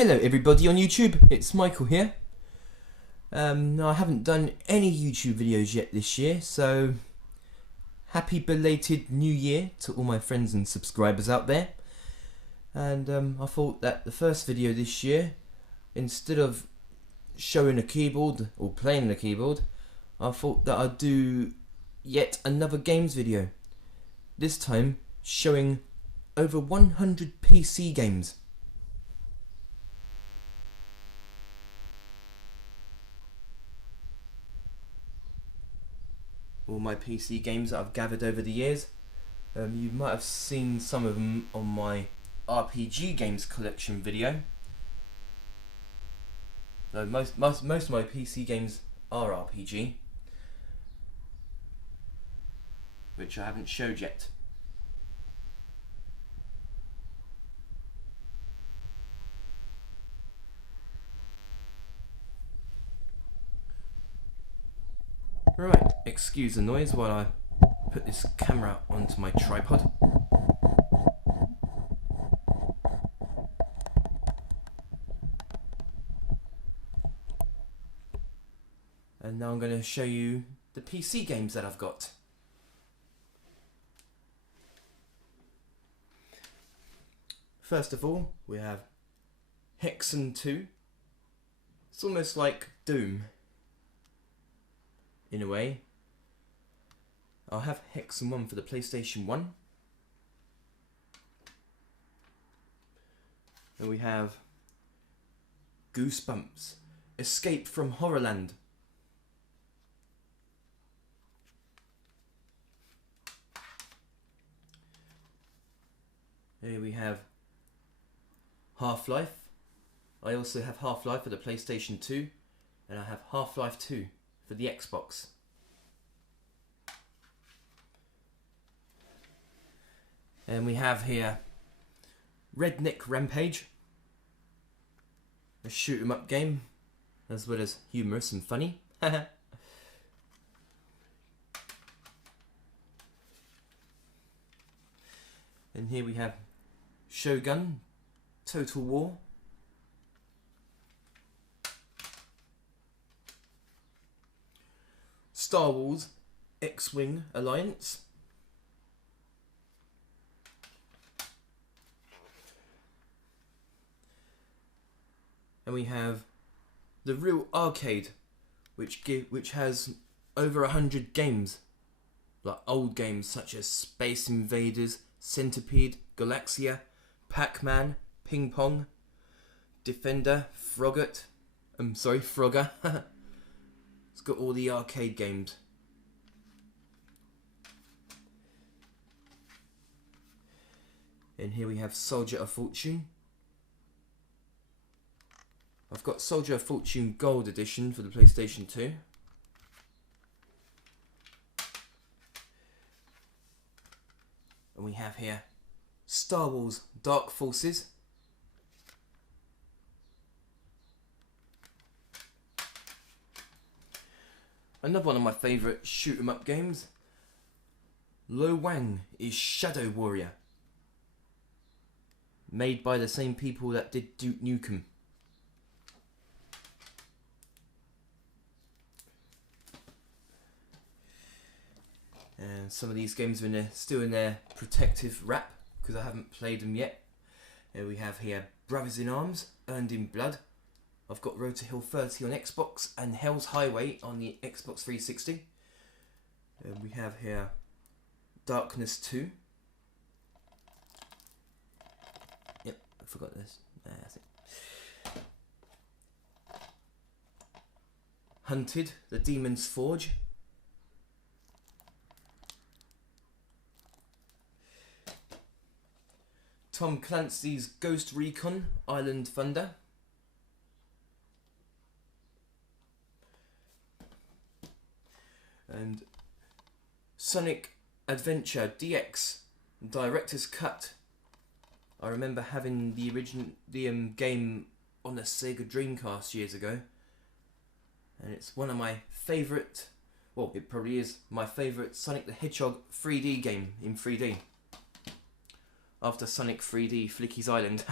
Hello everybody on YouTube, it's Michael here. I haven't done any YouTube videos yet this year, so happy belated New Year to all my friends and subscribers out there. And I thought that the first video this year, instead of showing a keyboard or playing the keyboard, I thought that I'd do yet another games video. This time showing over 100 PC games. All my PC games that I've gathered over the years. You might have seen some of them on my RPG games collection video. No, most of my PC games are RPG, which I haven't showed yet. Right, excuse the noise while I put this camera onto my tripod. And now I'm going to show you the PC games that I've got. First of all, we have Hexen 2. It's almost like Doom, in a way. I'll have Hexen 1 for the PlayStation 1. And we have Goosebumps, Escape from Horrorland. Here we have Half-Life. I also have Half-Life for the PlayStation 2, and I have Half-Life 2 for the Xbox. And we have here Redneck Rampage, a shoot 'em up game, as well as humorous and funny. And here we have Shogun Total War. Star Wars X-Wing Alliance. And we have The Real Arcade, which has over 100 games, like old games such as Space Invaders, Centipede, Galaxia, Pac-Man, Ping Pong, Defender, Frogger. It's got all the arcade games. And here we have Soldier of Fortune. I've got Soldier of Fortune Gold Edition for the PlayStation 2. And we have here Star Wars Dark Forces. Another one of my favourite shoot 'em up games, Lo Wang is Shadow Warrior, made by the same people that did Duke Nukem. And some of these games are still in their protective wrap because I haven't played them yet. And we have here Brothers in Arms, Earned in Blood. I've got Road to Hill 30 on Xbox and Hell's Highway on the Xbox 360. And we have here Darkness 2. Yep, I forgot this. That's it. Hunted, The Demon's Forge. Tom Clancy's Ghost Recon Island Thunder. And Sonic Adventure DX Director's Cut. I remember having the original game on the Sega Dreamcast years ago, and it's one of my favourite, well, it probably is my favourite Sonic the Hedgehog 3D game in 3D. After Sonic 3D Flicky's Island.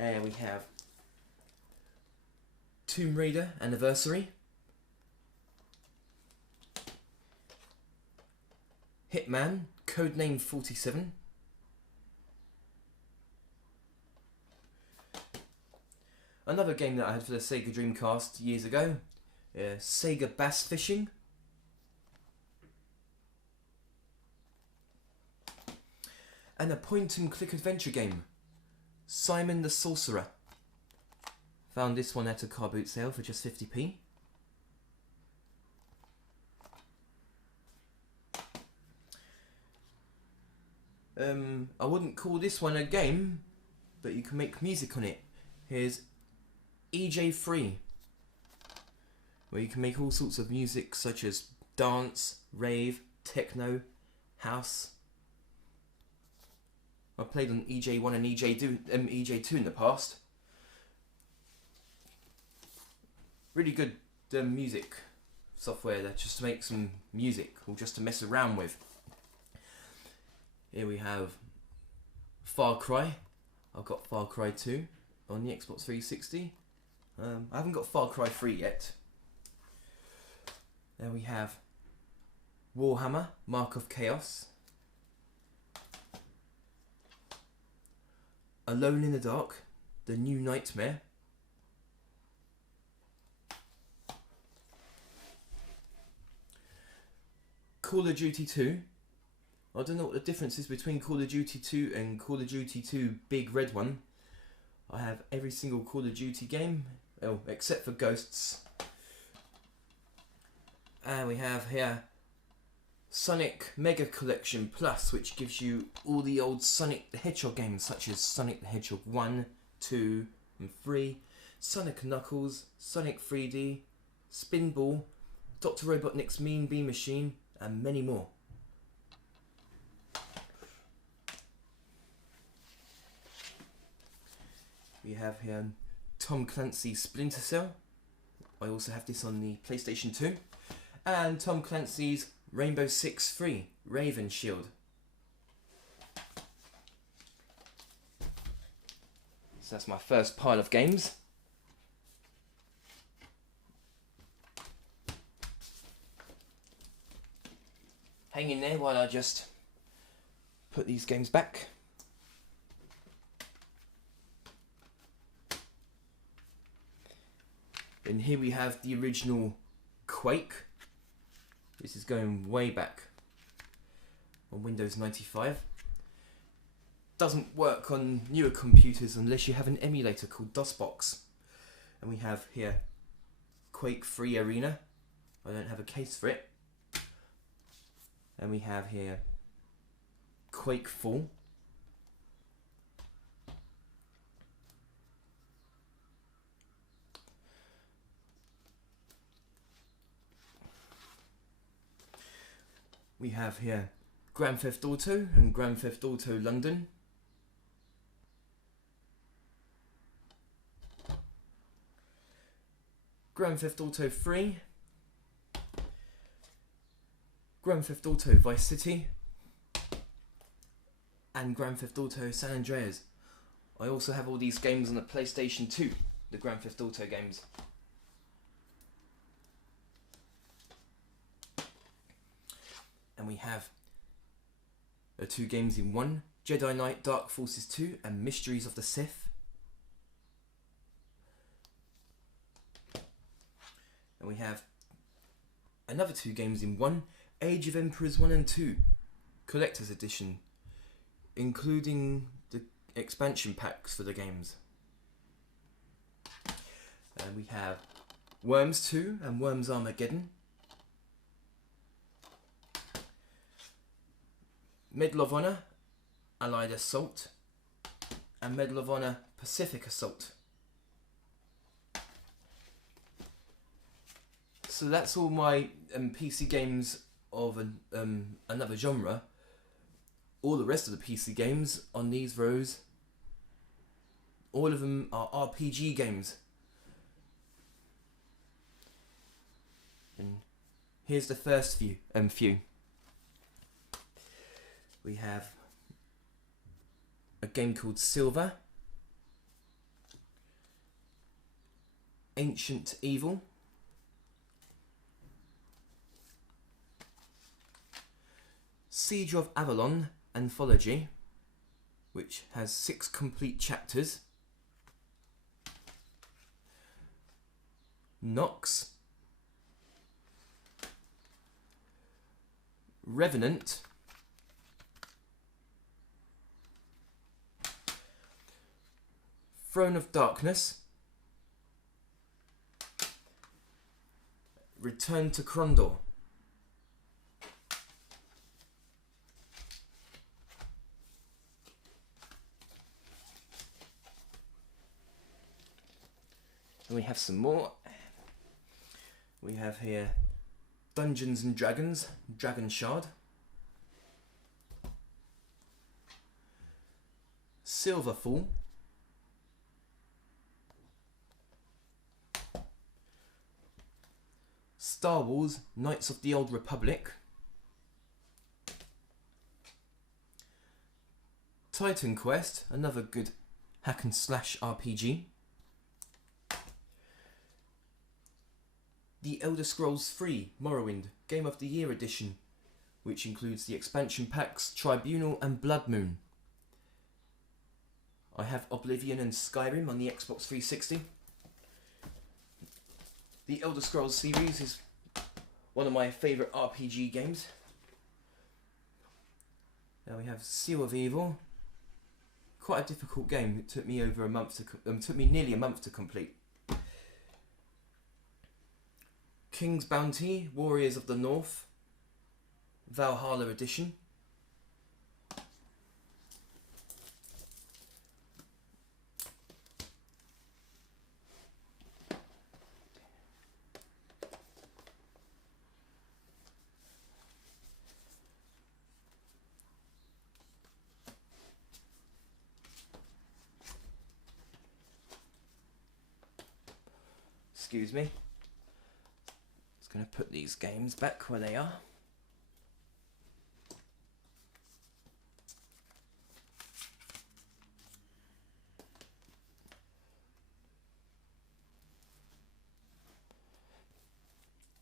And we have Tomb Raider Anniversary, Hitman Codename 47, another game that I had for the Sega Dreamcast years ago, Sega Bass Fishing, and a point-and-click adventure game, Simon the Sorcerer. Found this one at a car boot sale for just 50p. I wouldn't call this one a game, but you can make music on it. Here's EJ3, where you can make all sorts of music such as dance, rave, techno, house. I played on EJ1 and EJ2 in the past. Really good music software that just to make some music or just to mess around with. Here we have Far Cry. I've got Far Cry 2 on the Xbox 360. I haven't got Far Cry 3 yet. There we have Warhammer, Mark of Chaos. Alone in the Dark, The New Nightmare. Call of Duty 2. I don't know what the difference is between Call of Duty 2 and Call of Duty 2 Big Red One. I have every single Call of Duty game, except for Ghosts. And we have here Sonic Mega Collection Plus, which gives you all the old Sonic the Hedgehog games, such as Sonic the Hedgehog 1, 2 and 3, Sonic & Knuckles, Sonic 3D, Spinball, Dr. Robotnik's Mean Bean Machine, and many more. We have here Tom Clancy's Splinter Cell. I also have this on the PlayStation 2. And Tom Clancy's Rainbow Six 3, Raven Shield. So that's my first pile of games. Hang in there while I just put these games back. And here we have the original Quake. This is going way back on Windows 95. Doesn't work on newer computers unless you have an emulator called DOSBox. And we have here Quake 3 Arena. I don't have a case for it. And we have here Quake 4. We have here Grand Theft Auto and Grand Theft Auto London. Grand Theft Auto 3. Grand Theft Auto Vice City. And Grand Theft Auto San Andreas. I also have all these games on the PlayStation 2, the Grand Theft Auto games. And we have 2 games in one, Jedi Knight Dark Forces 2 and Mysteries of the Sith. And we have another 2 games in one, Age of Emperors 1 and 2, Collector's Edition, including the expansion packs for the games. And we have Worms 2 and Worms Armageddon. Medal of Honor, Allied Assault, and Medal of Honor, Pacific Assault. So that's all my PC games of another genre. All the rest of the PC games on these rows, all of them are RPG games. And here's the first few. We have a game called Silver, Ancient Evil, Siege of Avalon Anthology, which has 6 complete chapters, Nox, Revenant, Throne of Darkness, Return to Krondor. And we have some more. We have here Dungeons and Dragons, Dragon Shard, Silverfall, Star Wars, Knights of the Old Republic, Titan Quest, another good hack and slash RPG, the Elder Scrolls 3 Morrowind Game of the Year Edition, which includes the expansion packs Tribunal and Blood Moon. I have Oblivion and Skyrim on the Xbox 360. The Elder Scrolls series is one of my favourite RPG games. Now we have Seal of Evil. Quite a difficult game. It took me nearly a month to complete. King's Bounty, Warriors of the North, Valhalla Edition. Excuse me. Just going to put these games back where they are.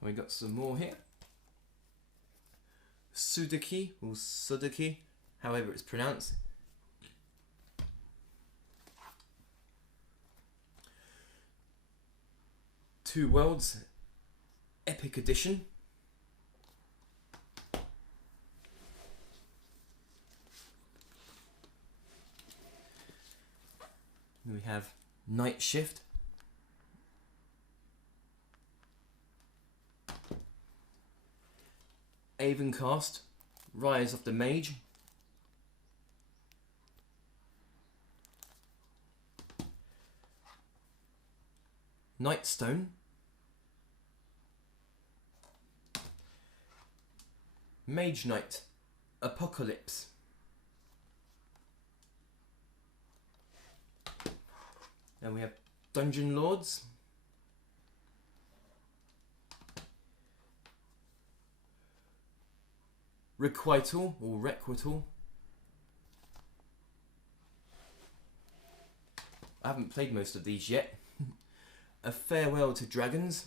We got some more here. Sudoku or Sudoku, however it's pronounced. Two Worlds Epic Edition. We have Night Shift. Avencast, Rise of the Mage. Nightstone. Mage Knight, Apocalypse. Then we have Dungeon Lords. Requital or Requital. I haven't played most of these yet. A Farewell to Dragons.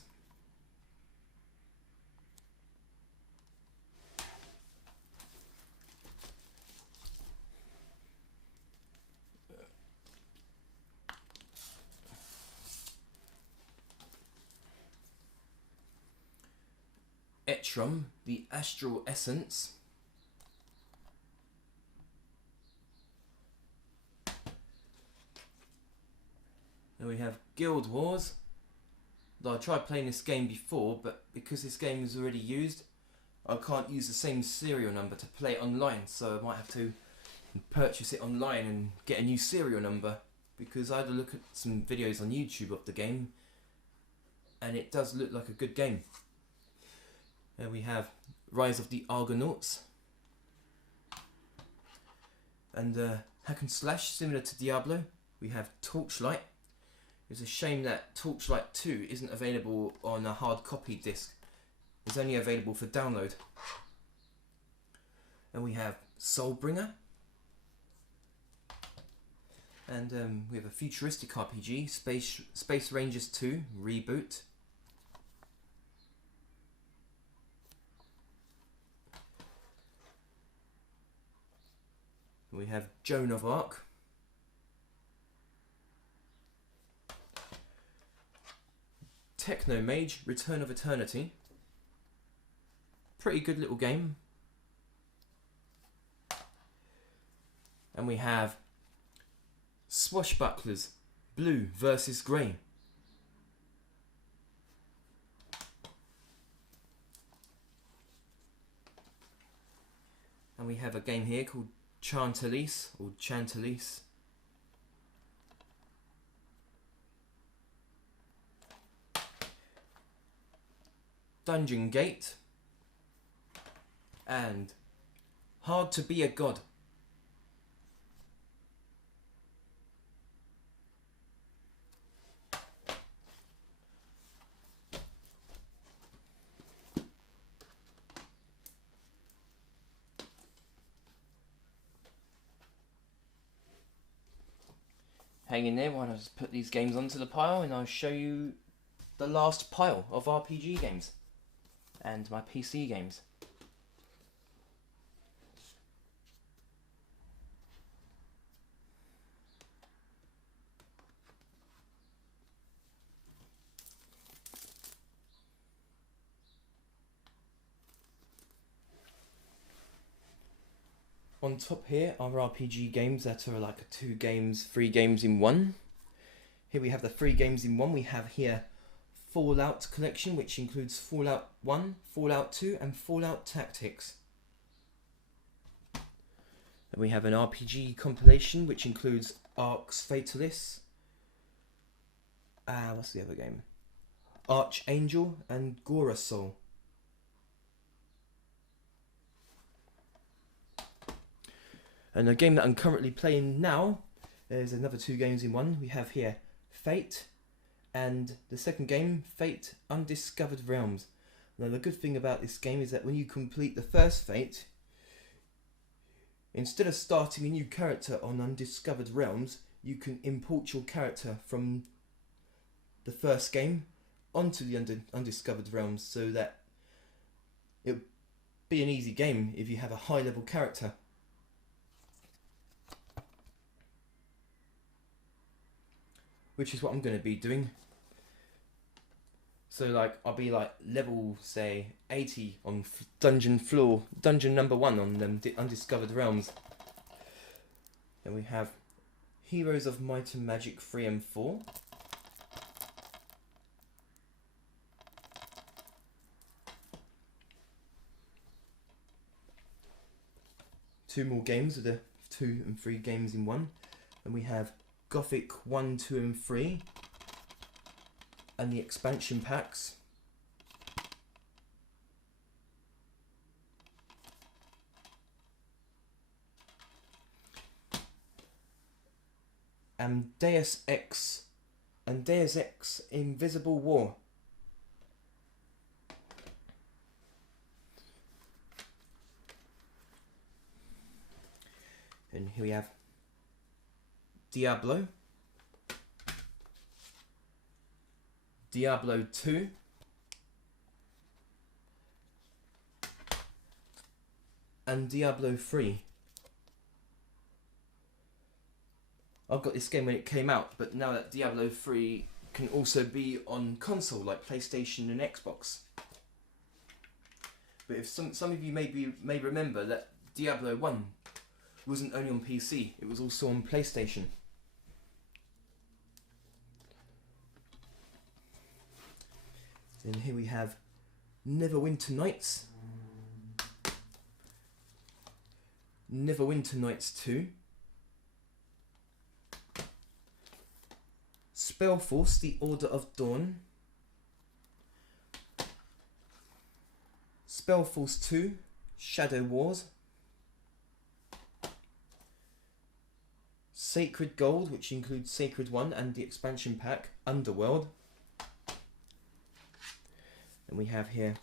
Etrum, the Astral Essence. Then we have Guild Wars. I tried playing this game before, but because this game is already used, I can't use the same serial number to play it online, so I might have to purchase it online and get a new serial number, because I had a look at some videos on YouTube of the game and it does look like a good game. There we have Rise of the Argonauts. And hack and slash, similar to Diablo, we have Torchlight. It's a shame that Torchlight 2 isn't available on a hard copy disc. It's only available for download. And we have Soulbringer. And we have a futuristic RPG, Space Rangers 2 Reboot. We have Joan of Arc. Techno Mage, Return of Eternity. Pretty good little game. And we have Swashbucklers, Blue versus Grey. And we have a game here called Chantalise, or Chantalise. Dungeon Gate. And Hard to Be a God. Hang in there while I just put these games onto the pile, and I'll show you the last pile of RPG games and my PC games. On top here are RPG games that are like 2 games, 3 games in one. Here we have the 3 games in one. We have here Fallout Collection, which includes Fallout 1, Fallout 2 and Fallout Tactics. Then we have an RPG compilation which includes Arx Fatalis. What's the other game? Archangel and Gorasol. And a game that I'm currently playing now, there's another 2 games in one. We have here Fate, and the second game, Fate Undiscovered Realms. Now the good thing about this game is that when you complete the first Fate, instead of starting a new character on Undiscovered Realms, you can import your character from the first game onto the Undiscovered Realms, so that it'll be an easy game if you have a high level character. Which is what I'm going to be doing. So like I'll be like level say 80 on dungeon number 1 on Undiscovered Realms. Then we have Heroes of Might and Magic 3 and 4. Two more games of the 2 and 3 games in one. And we have Gothic 1, 2 and 3 and the expansion packs. And Deus Ex Invisible War. And here we have Diablo, Diablo 2, and Diablo 3. I got this game when it came out, but now that Diablo 3 can also be on console like PlayStation and Xbox. But if some of you may remember that Diablo 1 wasn't only on PC, it was also on PlayStation. Then here we have Neverwinter Nights, Neverwinter Nights 2, Spellforce: The Order of Dawn, Spellforce 2: Shadow Wars, Sacred Gold, which includes Sacred 1 and the expansion pack, Underworld. And we have here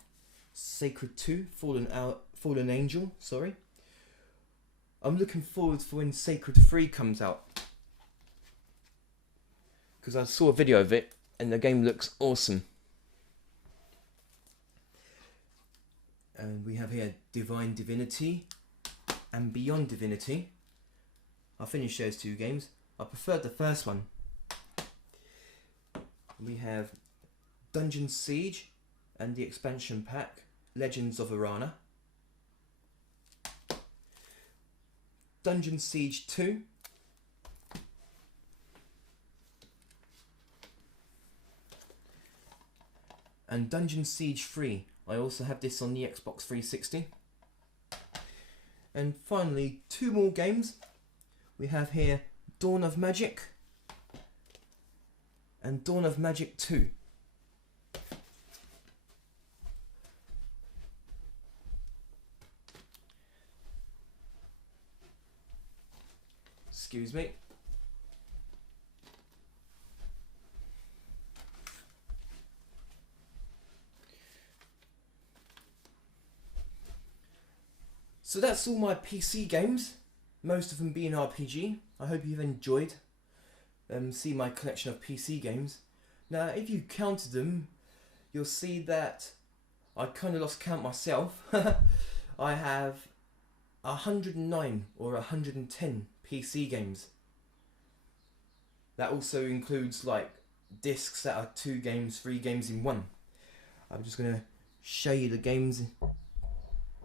Sacred 2, Fallen Angel, sorry. I'm looking forward for when Sacred 3 comes out. because I saw a video of it and the game looks awesome. And we have here Divine Divinity and Beyond Divinity. I finished those two games. I preferred the first one. We have Dungeon Siege and the expansion pack Legends of Arana. Dungeon Siege 2. And Dungeon Siege 3. I also have this on the Xbox 360. And finally, two more games. We have here Dawn of Magic and Dawn of Magic 2. Excuse me. So that's all my PC games, most of them being RPG. I hope you've enjoyed see my collection of PC games. Now if you counted them, you'll see that I kind of lost count myself. I have 109 or 110 PC games. That also includes like discs that are 2 games, 3 games in one. I'm just going to show you the games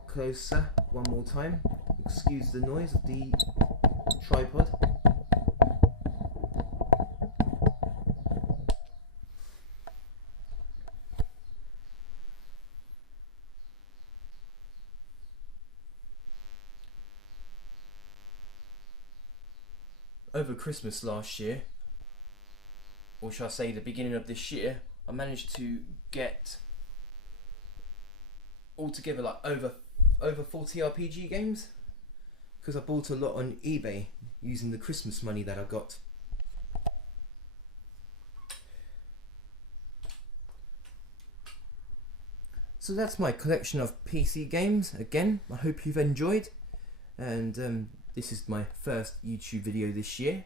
closer one more time. Excuse the noise of the tripod. Over Christmas last year, or shall I say the beginning of this year, I managed to get altogether like over 40 RPG games, because I bought a lot on eBay using the Christmas money that I got. So that's my collection of PC games. Again, I hope you've enjoyed, and this is my first YouTube video this year.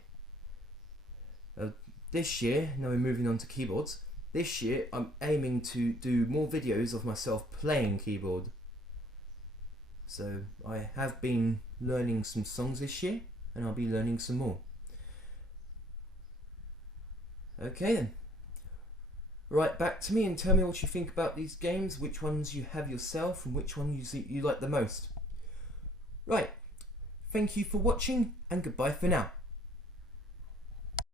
Now we're moving on to keyboards. This year I'm aiming to do more videos of myself playing keyboard. So I have been learning some songs this year, and I'll be learning some more. Okay then. Write back to me and tell me what you think about these games, which ones you have yourself and which one you like the most. Right. Thank you for watching, and goodbye for now.